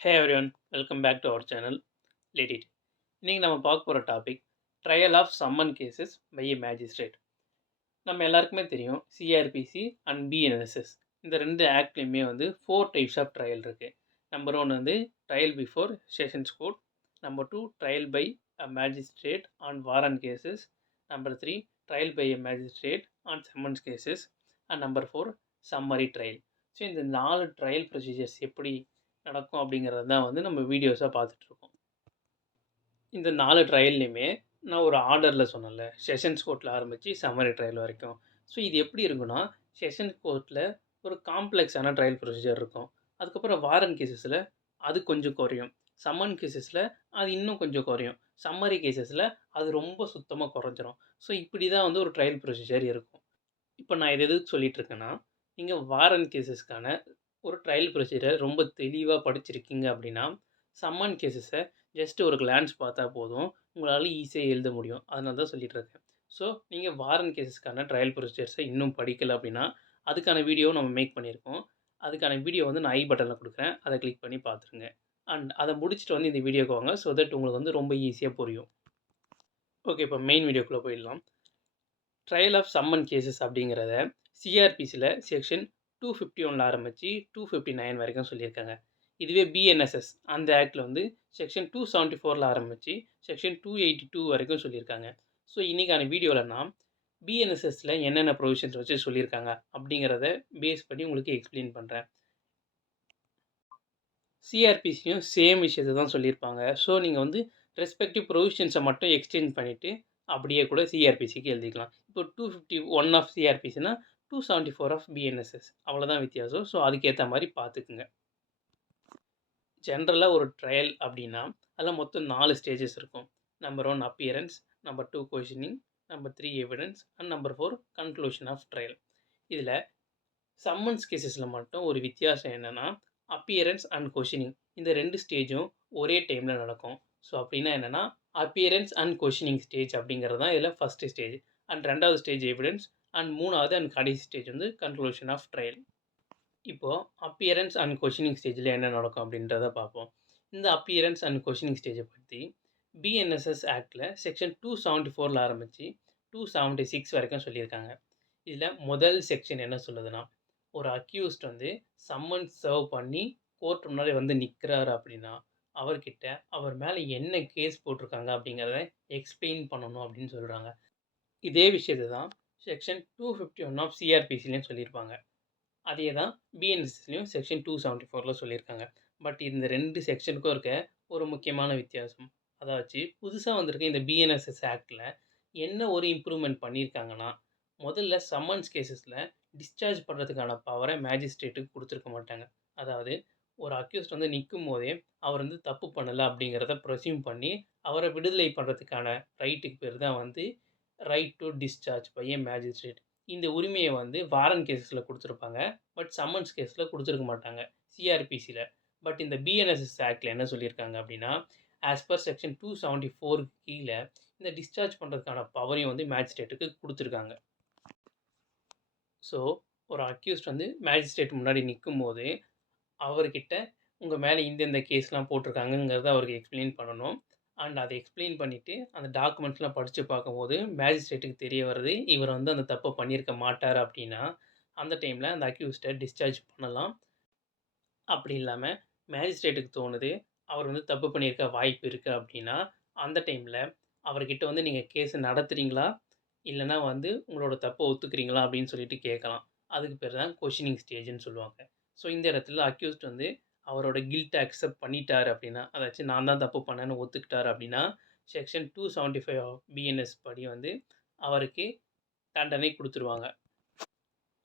Hey everyone, welcome back to our channel. Let it. இன்னைக்கு நம்ம பார்க்க போகிற topic trial of summon cases by a magistrate. நம்ம எல்லாருக்குமே தெரியும் சிஆர்பிசி அண்ட் பிஎன்எஸ்எஸ் இந்த ரெண்டு ஆக்ட்லேயுமே வந்து 4 டைப்ஸ் ஆஃப் ட்ரையல் இருக்குது. நம்பர் 1 வந்து trial before sessions court, number 2 trial by a magistrate on warrant cases, number 3 trial by a magistrate on summons cases and number 4 summary trial. So இந்த 4 trial procedures எப்படி நடக்கும் அப்படிங்கிறது தான் வந்து நம்ம வீடியோஸாக பார்த்துட்ருக்கோம். இந்த 4 ட்ரையல்லையுமே நான் ஒரு ஆர்டரில் சொன்னேன்ல, செஷன்ஸ் கோர்ட்டில் ஆரம்பித்து சம்மரி ட்ரையல் வரைக்கும். ஸோ இது எப்படி இருக்குன்னா, செஷன்ஸ் கோர்ட்டில் ஒரு காம்ப்ளெக்ஸான ட்ரையல் ப்ரொசீஜர் இருக்கும். அதுக்கப்புறம் வாரண்ட் கேசஸில் அது கொஞ்சம் குறையும், சம்மன் கேசஸில் அது இன்னும் கொஞ்சம் குறையும், சம்மரி கேசஸில் அது ரொம்ப சுத்தமாக குறைஞ்சிரும். ஸோ இப்படி தான் வந்து ஒரு ட்ரையல் ப்ரொசீஜர் இருக்கும். இப்போ நான் இது எதுக்கு சொல்லிகிட்ருக்கேன்னா, நீங்கள் வாரண்ட் கேசஸ்க்கான ஒரு ட்ரையல் ப்ரொசீஜரை ரொம்ப தெளிவாக படிச்சிருக்கீங்க அப்படின்னா, சம்மன் கேசஸை ஜஸ்ட் ஒரு கிளான்ஸ் பார்த்தா போதும், உங்களால் ஈஸியாக எழுத முடியும். அதனால தான் சொல்லிகிட்ருக்கேன். ஸோ நீங்கள் வாரண்ட் கேசஸ்க்கான ட்ரையல் ப்ரொசீஜர்ஸை இன்னும் படிக்கலை அப்படின்னா, அதுக்கான வீடியோ நம்ம மேக் பண்ணியிருக்கோம். அதுக்கான வீடியோ வந்து நான் ஐ பட்டனில் கொடுக்குறேன், அதை கிளிக் பண்ணி பார்த்துருங்க. அண்ட் அதை முடிச்சுட்டு வந்து இந்த வீடியோக்கு வாங்க, ஸோ தட் உங்களுக்கு வந்து ரொம்ப ஈஸியாக புரியும். ஓகே, இப்போ மெயின் வீடியோக்குள்ளே போயிடலாம். ட்ரையல் ஆஃப் சம்மன் கேசஸ் அப்படிங்கிறத சிஆர்பிசியில் செக்ஷன் 251 ஆரம்பித்து 259 வரைக்கும் சொல்லியிருக்காங்க. இதுவே பிஎன்எஸ்எஸ் அந்த ஆக்டில் வந்து செக்ஷன் 274 ஆரம்பித்து செக்ஷன் 282 வரைக்கும் சொல்லியிருக்காங்க. ஸோ இன்றைக்கான வீடியோவில் நான் பிஎன்எஸ்எஸில் என்னென்ன ப்ரொவிஷன்ஸ் வச்சு சொல்லியிருக்காங்க அப்படிங்கிறத பேஸ் பண்ணி உங்களுக்கு எக்ஸ்பிளைன் பண்ணுறேன். சிஆர்பிசியும் சேம் விஷயத்தை தான் சொல்லியிருப்பாங்க. ஸோ நீங்கள் வந்து ரெஸ்பெக்டிவ் ப்ரொவிஷன்ஸை மட்டும் எக்ஸ்சேஞ்ச் பண்ணிவிட்டு அப்படியே கூட சிஆர்பிசிக்கு எழுதிக்கலாம். இப்போ 251 ஆஃப் சிஆர்பிசினா 274 ஆஃப் பிஎன்எஸ்எஸ், அவ்வளோதான் வித்தியாசம். ஸோ அதுக்கேற்ற மாதிரி பார்த்துக்குங்க. ஜென்ரலாக ஒரு ட்ரையல் அப்படின்னா அதில் மொத்தம் 4 ஸ்டேஜஸ் இருக்கும். Number 1 appearance, number 2 questioning, number 3 evidence and number 4 conclusion of trial. இதில் சம்மன்ஸ் கேசஸில் மட்டும் ஒரு வித்தியாசம் என்னென்னா, அப்பியரன்ஸ் அண்ட் கொஷனிங் இந்த 2 ஸ்டேஜும் ஒரே டைமில் நடக்கும். ஸோ அப்படின்னா என்னென்னா, அப்பியரன்ஸ் அண்ட் கொஷனிங் ஸ்டேஜ் அப்படிங்கிறது தான் இதில் ஃபஸ்ட்டு ஸ்டேஜ். அண்ட் 2வது ஸ்டேஜ் எவிடன்ஸ் அண்ட் 3வது அண்ட் கடைசி ஸ்டேஜ் வந்து கன்க்ளூஷன் ஆஃப் ட்ரையல். இப்போது அப்பியரன்ஸ் அண்ட் கொஷனிங் ஸ்டேஜில் என்ன நடக்கும் அப்படின்றத பார்ப்போம். இந்த அப்பியரன்ஸ் அண்ட் கொஷனிங் ஸ்டேஜை பற்றி பிஎன்எஸ்எஸ் ஆக்டில் செக்ஷன் 274 ஆரம்பித்து 276 வரைக்கும் சொல்லியிருக்காங்க. இதில் முதல் செக்ஷன் என்ன சொல்லுதுன்னா, ஒரு அக்யூஸ்ட் வந்து சம்மன் சர்வ் பண்ணி கோர்ட் முன்னாடி வந்து நிற்கிறாரு அப்படின்னா, அவர்கிட்ட அவர் மேலே என்ன கேஸ் போட்டிருக்காங்க அப்படிங்கிறத எக்ஸ்பிளைன் பண்ணணும் அப்படின்னு சொல்கிறாங்க. இதே விஷயத்தை தான் செக்ஷன் 251 ஆஃப் சிஆர்பிசிலையும் சொல்லியிருப்பாங்க. அதே தான் பிஎன்எஸ்லையும் செக்ஷன் 274 சொல்லியிருக்காங்க. பட் இந்த 2 செக்ஷனுக்கும் இருக்க ஒரு முக்கியமான வித்தியாசம், அதாச்சு புதுசாக வந்திருக்க இந்த பிஎன்எஸ்எஸ் ஆக்டில் என்ன ஒரு இம்ப்ரூவ்மெண்ட் பண்ணியிருக்காங்கன்னா, முதல்ல சம்மன்ஸ் கேசஸில் டிஸ்சார்ஜ் பண்ணுறதுக்கான பவரை மேஜிஸ்ட்ரேட்டுக்கு கொடுத்துருக்க மாட்டாங்க. அதாவது ஒரு அக்யூஸ்ட் வந்து நிற்கும் போதே அவர் வந்து தப்பு பண்ணலை அப்படிங்கிறத ப்ரொசியூம் பண்ணி அவரை விடுதலை பண்ணுறதுக்கான ரைட்டுக்கு பேர் தான் வந்து right to discharge by a magistrate. இந்த உரிமையை வந்து வாரண்ட் கேஸில் கொடுத்துருப்பாங்க, பட் சம்மன்ஸ் கேஸில் கொடுத்துருக்க மாட்டாங்க சிஆர்பிசியில். பட் இந்த பிஎன்எஸ்எஸ் ஆக்டில் என்ன சொல்லியிருக்காங்க அப்படின்னா, ஆஸ் பர் செக்ஷன் 274 கீழே இந்த டிஸ்சார்ஜ் பண்ணுறதுக்கான பவரையும் வந்து மேஜிஸ்ட்ரேட்டுக்கு கொடுத்துருக்காங்க. ஸோ ஒரு அக்யூஸ்ட் வந்து மேஜிஸ்ட்ரேட் முன்னாடி நிற்கும் போது அவர்கிட்ட உங்கள் மேலே இந்த கேஸ்லாம் போட்டிருக்காங்கங்கிறத அவருக்கு எக்ஸ்பிளைன் பண்ணணும். அண்ட் அதை எக்ஸ்பிளைன் பண்ணிவிட்டு அந்த டாக்குமெண்ட்ஸ்லாம் படித்து பார்க்கும்போது மேஜிஸ்ட்ரேட்டுக்கு தெரிய வருது இவர் வந்து அந்த தப்பை பண்ணியிருக்க மாட்டார் அப்படின்னா, அந்த டைமில் அந்த அக்யூஸ்டை டிஸ்சார்ஜ் பண்ணலாம். அப்படி இல்லாமல் மேஜிஸ்ட்ரேட்டுக்கு தோணுது அவர் வந்து தப்பு பண்ணியிருக்க வாய்ப்பு இருக்குது அப்படின்னா, அந்த டைமில் அவர்கிட்ட வந்து நீங்கள் கேஸை நடத்துகிறீங்களா இல்லைனா வந்து உங்களோட தப்பை ஒத்துக்கிறீங்களா அப்படின்னு சொல்லிட்டு கேட்கலாம். அதுக்கு பேர் தான் கொஷினிங் ஸ்டேஜ்னு சொல்லுவாங்க. ஸோ இந்த இடத்துல அக்யூஸ்ட் வந்து அவரோட கில்ட்டை அக்செப்ட் பண்ணிட்டார் அப்படின்னா, அதாச்சும் நான் தான் தப்பு பண்ணேன்னு ஒத்துக்கிட்டார் அப்படின்னா, செக்ஷன் 275 ஆஃப் பிஎன்எஸ் படி வந்து அவருக்கு தண்டனை கொடுத்துருவாங்க.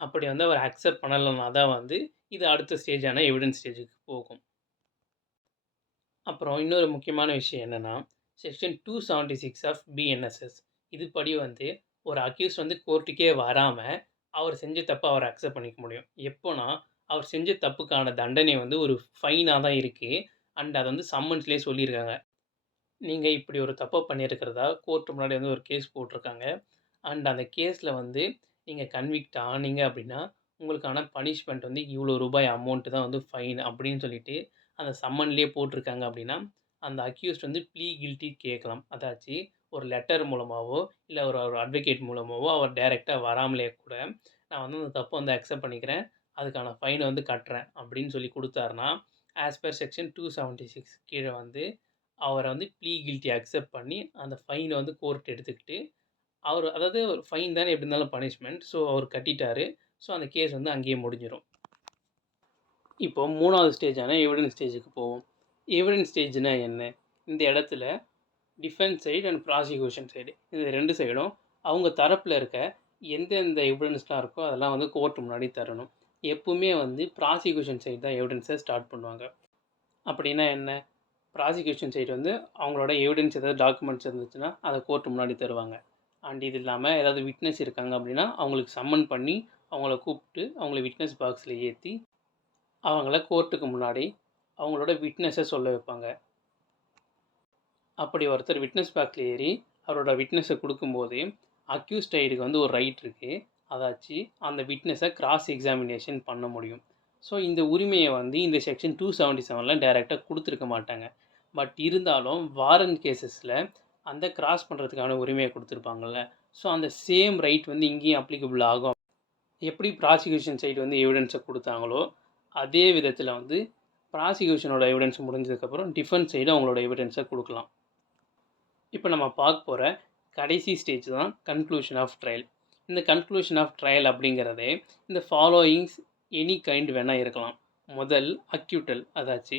அப்படி வந்து அவர் அக்செப்ட் பண்ணலைன்னா தான் வந்து இது அடுத்த ஸ்டேஜான எவிடன்ஸ் ஸ்டேஜுக்கு போகும். அப்புறம் இன்னொரு முக்கியமான விஷயம் என்னென்னா, செக்ஷன் 276 ஆஃப் பிஎன்எஸ்எஸ் இது படி வந்து ஒரு அக்யூஸ்ட் வந்து கோர்ட்டுக்கே வராமல் அவர் செஞ்ச தப்பை அவர் அக்செப்ட் பண்ணிக்க முடியும். எப்போனா அவர் செஞ்ச தப்புக்கான தண்டனை வந்து ஒரு ஃபைனாக தான் இருக்குது. அண்ட் அதை வந்து சம்மன்ஸ்லேயே சொல்லியிருக்காங்க. நீங்கள் இப்படி ஒரு தப்பை பண்ணியிருக்கிறதா கோர்ட்டு முன்னாடி வந்து ஒரு கேஸ் போட்டிருக்காங்க. அண்ட் அந்த கேஸில் வந்து நீங்கள் கன்விக்ட் ஆனீங்க அப்படின்னா உங்களுக்கான பனிஷ்மெண்ட் வந்து இவ்வளோ ரூபாய் அமௌண்ட்டு தான் வந்து ஃபைன் அப்படின்னு சொல்லிட்டு அந்த சம்மன்லேயே போட்டிருக்காங்க அப்படின்னா, அந்த அக்யூஸ்ட் வந்து ப்ளீ கில்ட்டி கேட்கலாம். அதாச்சு ஒரு லெட்டர் மூலமாவோ, இல்ல ஒரு ஒரு அட்வொகேட் மூலமாவோ அவர் டைரக்ட்டா வராமலே கூட, நான் வந்து அந்த தப்ப வந்து அக்செப்ட் பண்ணிக்கிறேன். அதுக்கான ஃபைன வந்து கட்டுறேன் அப்படின்னு சொல்லி குடுத்தாருன்னா, ஆஸ் பெர் செக்ஷன் 276 கீழ வந்து அவர வந்து ப்ளீ கில்ட்டி அக்செப்ட் பண்ணி, அந்த ஃபைன வந்து கோர்ட் எடுத்துக்கிட்டு, அவரு அதாவது ஒரு ஃபைன் தானே எப்படி இருந்தாலும் பனிஷ்மென்ட். ஸோ அவர் கட்டிட்டாரு. ஸோ அந்த கேஸ் வந்து அங்கேயே முடிஞ்சிரும். இப்போ 3வது ஸ்டேஜான எவிடன்ஸ் ஸ்டேஜுக்கு போவோம். எவிடன்ஸ் ஸ்டேஜ்னா என்ன? இந்த இடத்துல defence side and prosecution side இந்த 2 சைடும் அவங்க தரப்பில் இருக்க எந்தெந்த எவிடன்ஸ்லாம் இருக்கோ அதெல்லாம் வந்து கோர்ட் முன்னாடி தரணும். எப்பவுமே வந்து ப்ராசிக்யூஷன் சைடு தான் எவிடன்ஸை ஸ்டார்ட் பண்ணுவாங்க. அப்படின்னா என்ன? ப்ராசிக்யூஷன் சைடு வந்து அவங்களோட எவிடன்ஸ் ஏதாவது டாக்குமெண்ட்ஸ் இருந்துச்சுன்னா அதை கோர்ட் முன்னாடி தருவாங்க. அண்ட் இது இல்லாமல் ஏதாவது விட்னஸ் இருக்காங்க அப்படின்னா அவங்களுக்கு சம்மன் பண்ணி அவங்கள கூப்பிட்டு அவங்கள விட்னஸ் பாக்ஸில் ஏற்றி அவங்கள கோர்ட்டுக்கு முன்னாடி அவங்களோட விட்னஸை சொல்ல வைப்பாங்க. அப்படி ஒருத்தர் விட்னஸ் பாக்ஸில் ஏறி அவரோட விட்னஸை கொடுக்கும்போது அக்யூஸ்ட் சைடுக்கு வந்து ஒரு ரைட் இருக்குது. அதாச்சு அந்த விட்னஸை கிராஸ் எக்ஸாமினேஷன் பண்ண முடியும். ஸோ இந்த உரிமையை வந்து இந்த செக்ஷன் 277 டைரெக்டாக கொடுத்துருக்க மாட்டாங்க. பட் இருந்தாலும் வாரண்ட் கேசஸில் அந்த கிராஸ் பண்ணுறதுக்கான உரிமையை கொடுத்துருப்பாங்கள்ல. ஸோ அந்த சேம் ரைட் வந்து இங்கேயும் அப்ளிகபிள் ஆகும். எப்படி ப்ராசிக்யூஷன் சைடு வந்து எவிடன்ஸை கொடுத்தாங்களோ அதே விதத்தில் வந்து ப்ராசிக்யூஷனோட எவிடன்ஸ் முடிஞ்சதுக்கப்புறம் டிஃபென்ஸ் சைடு அவங்களோட எவிடன்ஸை கொடுக்கலாம். இப்போ நம்ம பார்க்க போகிற கடைசி ஸ்டேஜ் தான் கன்க்ளூஷன் ஆஃப் ட்ரையல். இந்த கன்க்ளூஷன் ஆஃப் ட்ரையல் அப்படிங்கிறதே இந்த ஃபாலோயிங்ஸ் எனி கைண்ட் வேணால் இருக்கலாம். முதல் அக்யூட்டல், அதாச்சு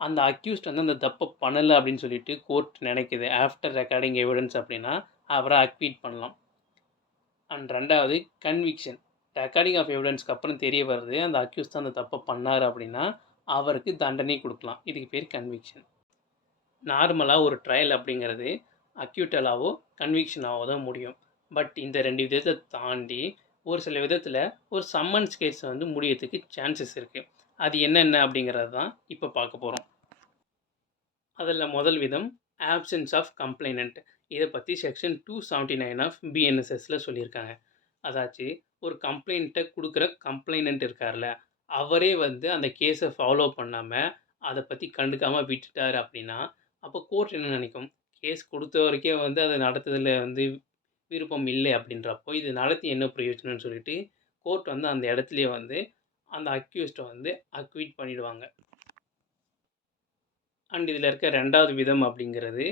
அந்த அக்யூஸ்ட் வந்து அந்த தப்பை பண்ணலை அப்படின்னு சொல்லிட்டு கோர்ட் நினைக்குது ஆஃப்டர் ரெக்கார்டிங் எவிடன்ஸ் அப்படின்னா அவரை அக்வீட் பண்ணலாம். அண்ட் ரெண்டாவது கன்விக்ஷன், ரெக்கார்டிங் ஆஃப் எவிடன்ஸ்க்கு அப்புறம் தெரிய வருது அந்த அக்யூஸ்ட் தான் அந்த தப்பை பண்ணார் அப்படின்னா அவருக்கு தண்டனை கொடுக்கலாம். இதுக்கு பேர் கன்விக்ஷன். நார்மலாக ஒரு ட்ரையல் அப்படிங்கிறது அக்யூட்டலாவோ கன்விக்ஷனாவோ தான் முடியும். பட் இந்த 2 விதத்தை தாண்டி ஒரு சில விதத்தில் ஒரு சம்மன்ஸ் கேஸ் வந்து முடியறதுக்கு சான்சஸ் இருக்குது. அது என்னென்ன அப்படிங்கிறது தான் இப்போ பார்க்க போகிறோம். அதில் முதல் விதம் ஆப்சன்ஸ் ஆஃப் கம்ப்ளைனண்ட். இதை பற்றி செக்ஷன் 279 ஆஃப் பிஎன்எஸ்எஸில் சொல்லியிருக்காங்க. அதாச்சு ஒரு கம்ப்ளைண்ட்டை கொடுக்குற கம்ப்ளைனண்ட் இருக்கார்ல, அவரே வந்து அந்த கேஸை ஃபாலோ பண்ணாமல் அதை பற்றி கண்டுக்காமல் விட்டுட்டார் அப்படின்னா அப்போ கோர்ட் என்ன நினைக்கும்? கேஸ் கொடுத்தவரைக்கே வந்து அதை நடத்துறதுல வந்து விருப்பம் இல்லை அப்படின்றப்போ இது நடத்தி என்ன பிரயோஜனம்னு சொல்லிட்டு கோர்ட் வந்து அந்த இடத்துலையே வந்து அந்த அக்யூஸ்டை வந்து அக்வீட் பண்ணிடுவாங்க. அண்ட் இதில் இருக்க 2வது விதம் அப்படிங்கிறது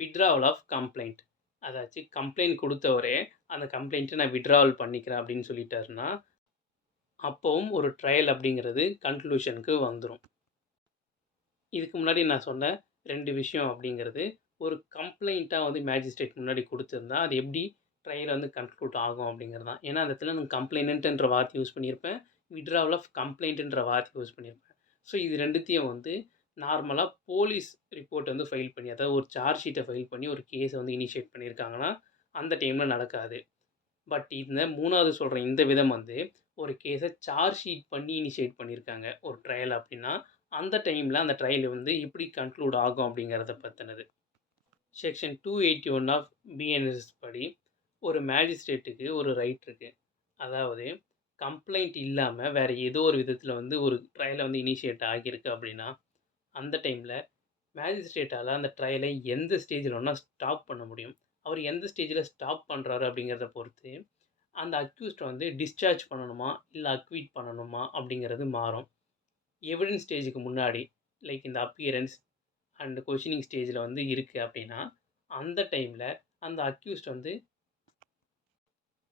வித்ட்ராவல் ஆஃப் கம்ப்ளைண்ட். அதாச்சு கம்ப்ளைண்ட் கொடுத்தவரே அந்த கம்ப்ளைண்ட்டை நான் வித்ட்ராவல் பண்ணிக்கிறேன் அப்படின்னு சொல்லிட்டாருன்னா அப்போவும் ஒரு ட்ரையல் அப்படிங்கிறது கன்க்ளூஷனுக்கு வந்துடும். இதுக்கு முன்னாடி நான் சொன்ன 2 விஷயம் அப்படிங்கிறது ஒரு கம்ப்ளைண்ட்டாக வந்து மேஜிஸ்ட்ரேட் முன்னாடி கொடுத்துருந்தா அது எப்படி ட்ரையல் வந்து கன்க்ளூட் ஆகும் அப்படிங்கிறது தான். ஏன்னா அந்த இடத்துல நான் கம்ப்ளைனண்ட்ன்ற வார்த்தை யூஸ் பண்ணியிருப்பேன், வித்ட்ராவல் ஆஃப் கம்ப்ளைண்ட்ன்ற வார்த்தை யூஸ் பண்ணியிருப்பேன். ஸோ இது 2த்தையும் வந்து நார்மலாக போலீஸ் ரிப்போர்ட் வந்து ஃபைல் பண்ணி அதாவது ஒரு சார்ஜ் ஷீட்டை ஃபைல் பண்ணி ஒரு கேஸை வந்து இனிஷியேட் பண்ணியிருக்காங்கன்னா அந்த டைமில் நடக்காது. பட் இந்த 3வது சொல்கிற இந்த விதம் வந்து ஒரு கேஸை சார்ஜ் ஷீட் பண்ணி இனிஷியேட் பண்ணியிருக்காங்க ஒரு ட்ரையல் அப்படின்னா அந்த டைமில் அந்த ட்ரையல் வந்து எப்படி கன்க்ளூட் ஆகும் அப்படிங்கிறத பற்றினது. செக்ஷன் 281 ஆஃப் பிஎன்எஸ் படி ஒரு மேஜிஸ்ட்ரேட்டுக்கு ஒரு ரைட் இருக்குது. அதாவது கம்ப்ளைண்ட் இல்லாமல் வேறு ஏதோ ஒரு விதத்தில் வந்து ஒரு ட்ரையலை வந்து இனிஷியேட் ஆகியிருக்கு அப்படின்னா அந்த டைமில் மேஜிஸ்ட்ரேட்டால் அந்த ட்ரையலை எந்த ஸ்டேஜில் வேணால் ஸ்டாப் பண்ண முடியும். அவர் எந்த ஸ்டேஜில் ஸ்டாப் பண்ணுறாரு அப்படிங்கிறத பொறுத்து அந்த அக்யூஸ்டை வந்து டிஸ்சார்ஜ் பண்ணணுமா இல்லை அக்வீட் பண்ணணுமா அப்படிங்கிறது மாறும். எவிடன்ஸ் ஸ்டேஜுக்கு முன்னாடி லைக் இந்த அப்பியரன்ஸ் அண்ட் கொஷினிங் ஸ்டேஜில் வந்து இருக்குது அப்படின்னா அந்த டைமில் அந்த அக்யூஸ்ட் வந்து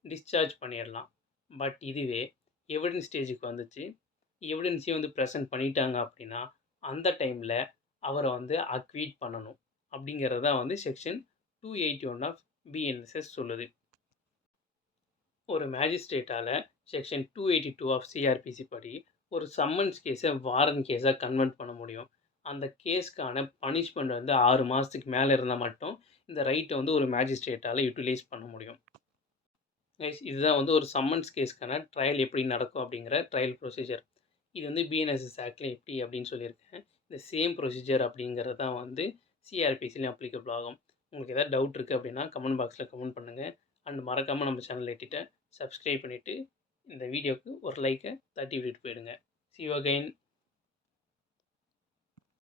டிஸ்சார்ஜ் பண்ணிடலாம். பட் இதுவே எவிடன்ஸ் ஸ்டேஜுக்கு வந்துச்சு, எவிடன்ஸையும் வந்து ப்ரெசென்ட் பண்ணிட்டாங்க அப்படின்னா அந்த டைமில் அவரை வந்து அக்வீட் பண்ணணும் அப்படிங்கிறது தான் வந்து செக்ஷன் 281 ஆஃப் பிஎன்எஸ்எஸ் சொல்லுது. ஒரு மேஜிஸ்ட்ரேட்டால் செக்ஷன் 282 ஆஃப் சிஆர்பிசி படி ஒரு சம்மன்ஸ் கேஸை வாரண்ட் கேஸாக கன்வெர்ட் பண்ண முடியும். அந்த கேஸ்க்கான பனிஷ்மெண்ட் வந்து 6 மாதத்துக்கு மேலே இருந்தால் மட்டும் இந்த ரைட்டை வந்து ஒரு மேஜிஸ்ட்ரேட்டால் யூட்டிலைஸ் பண்ண முடியும். இதுதான் வந்து ஒரு சம்மன்ஸ் கேஸ்க்கான ட்ரையல் எப்படி நடக்கும் அப்படிங்கிற ட்ரையல் ப்ரொசீஜர். இது வந்து பிஎன்எஸ்எஸ் ஆக்டில் எப்படி அப்படின்னு சொல்லியிருக்கேன். இந்த சேம் ப்ரொசீஜர் அப்படிங்கிறது தான் வந்து சிஆர்பிசிலையும் அப்ளிகபிள் ஆகும். உங்களுக்கு எதாவது டவுட் இருக்குது அப்படின்னா கமெண்ட் பாக்ஸில் கமெண்ட் பண்ணுங்கள். அண்ட் மறக்காமல் நம்ம சேனல் எட்டிட்ட சப்ஸ்கிரைப் பண்ணிவிட்டு இந்த வீடியோவுக்கு ஒரு லைக்கை தட்டி விட்டுட்டு போயிடுங்க. See you again.